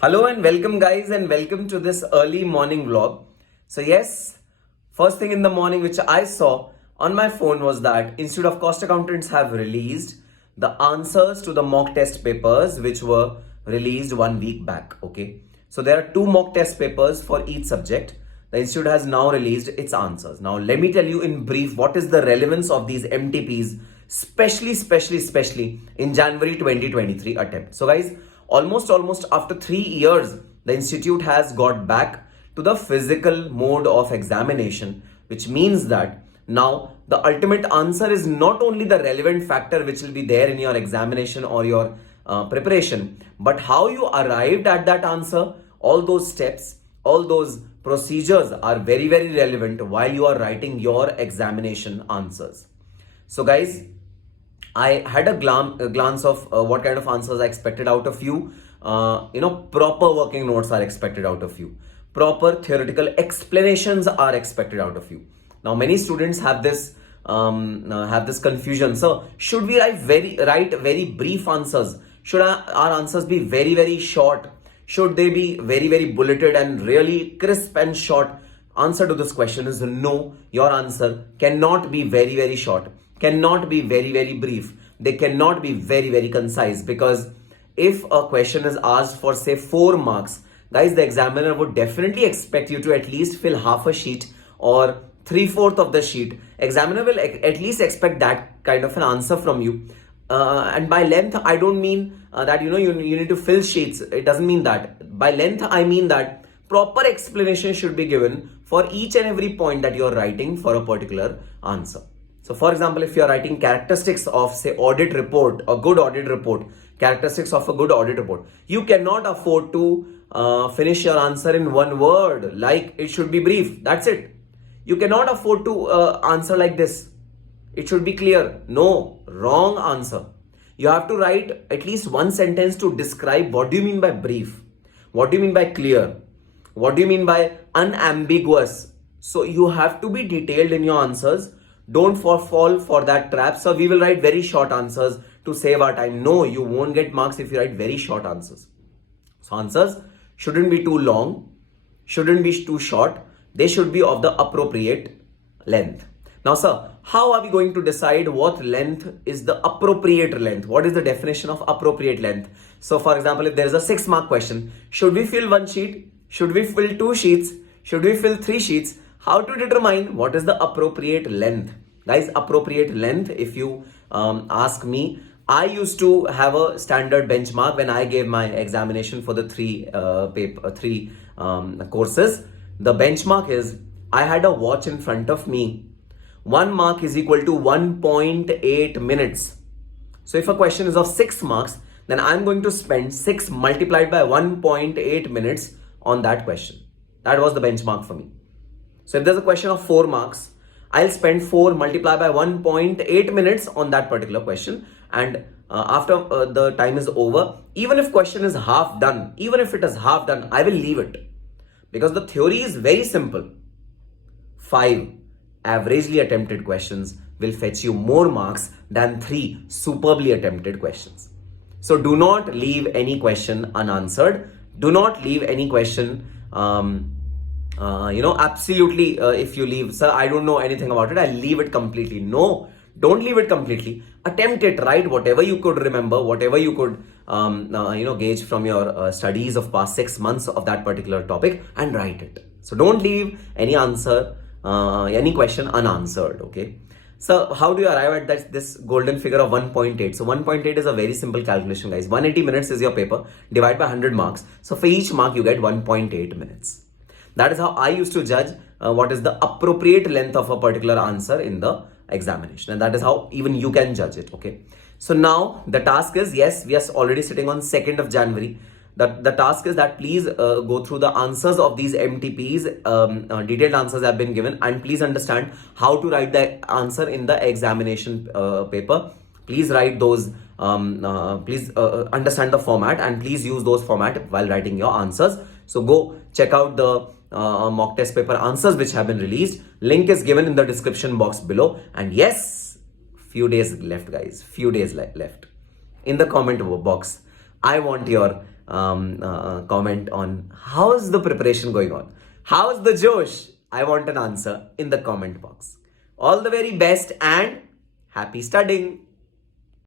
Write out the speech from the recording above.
Hello and welcome guys and welcome to this early morning vlog. So yes, first thing in the morning which I saw on my phone was that Institute of Cost Accountants have released the answers to the mock test papers which were released 1 week back. Okay, so there are two mock test papers for each subject. The institute has now released its answers. Now let me tell you in brief what is the relevance of these MTPs, especially in January 2023 attempt. So guys, almost after 3 years, the institute has got back to the physical mode of examination, which means that now the ultimate answer is not only the relevant factor which will be there in your examination or your preparation, but how you arrived at that answer. All those steps, all those procedures are very relevant while you are writing your examination answers. So guys, I had a glance of what kind of answers I expected out of you. Proper working notes are expected out of you. Proper theoretical explanations are expected out of you. Now, many students have this confusion. So, should we write very brief answers? Should our answers be very short? Should they be very bulleted and really crisp and short? Answer to this question is no. Your answer cannot be very short, cannot be very brief. They cannot be very concise, because if a question is asked for say 4 marks, guys, the examiner would definitely expect you to at least fill half a sheet or 3/4 of the sheet. Examiner will at least expect that kind of an answer from you. And by length, I don't mean that you need to fill sheets. It doesn't mean that. By length, I mean that proper explanation should be given for each and every point that you're writing for a particular answer. So for example, if you're writing characteristics of say audit report, a good audit report, characteristics of a good audit report, you cannot afford to finish your answer in one word. Like, it should be brief. That's it. You cannot afford to answer like this. It should be clear. No, wrong answer. You have to write at least one sentence to describe what do you mean by brief? What do you mean by clear? What do you mean by unambiguous? So you have to be detailed in your answers. Don't fall for that trap. So we will write very short answers to save our time. No, you won't get marks if you write very short answers. So answers shouldn't be too long, shouldn't be too short. They should be of the appropriate length. Now, sir, how are we going to decide what length is the appropriate length? What is the definition of appropriate length? So, for example, if there is a 6-mark question, should we fill 1 sheet? Should we fill 2 sheets? Should we fill 3 sheets? How to determine what is the appropriate length? Guys, appropriate length, if you ask me, I used to have a standard benchmark when I gave my examination for the 3 courses. The benchmark is, I had a watch in front of me. 1 mark is equal to 1.8 minutes. So if a question is of 6 marks, then I'm going to spend 6 multiplied by 1.8 minutes on that question. That was the benchmark for me. So if there's a question of 4 marks, I'll spend 4 multiplied by 1.8 minutes on that particular question. And after the time is over, even if question is half done, I will leave it. Because the theory is very simple. 5 averagely attempted questions will fetch you more marks than 3 superbly attempted questions. So do not leave any question unanswered. Do not leave any question absolutely, if you leave, sir, I don't know anything about it, I'll leave it completely. No, don't leave it completely. Attempt it, write whatever you could remember, whatever you could, gauge from your studies of past 6 months of that particular topic, and write it. So don't leave any question unanswered, okay? So how do you arrive at this golden figure of 1.8? So 1.8 is a very simple calculation, guys. 180 minutes is your paper. Divide by 100 marks. So for each mark, you get 1.8 minutes. That is how I used to judge what is the appropriate length of a particular answer in the examination. And that is how even you can judge it, okay? So now the task is, yes, we are already sitting on 2nd of January. The task is that please go through the answers of these MTPs. Detailed answers have been given, and please understand how to write the answer in the examination paper. Please write those, please understand the format, and please use those format while writing your answers. So go check out the mock test paper answers which have been released. Link is given in the description box below. And yes, few days left, guys. Few days left. In the comment box, I want your comment on how is the preparation going on. How's the Josh? I want an answer in the comment box. All the very best and happy studying.